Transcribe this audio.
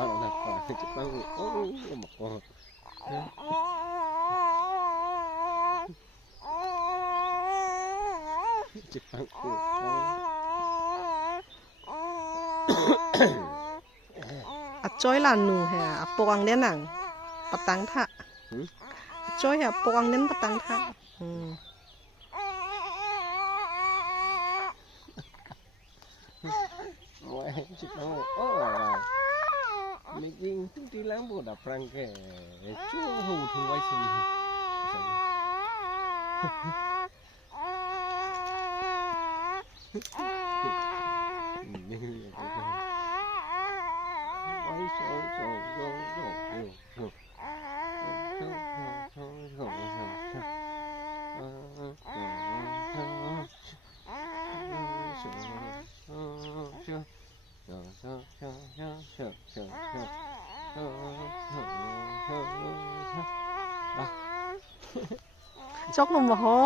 nak cepat mak cepat Choy lan nu ha pawang den nang patang tha choy ha pawang den patang tha Making ti lambo da franke chu hu thu wai sun Chok num ho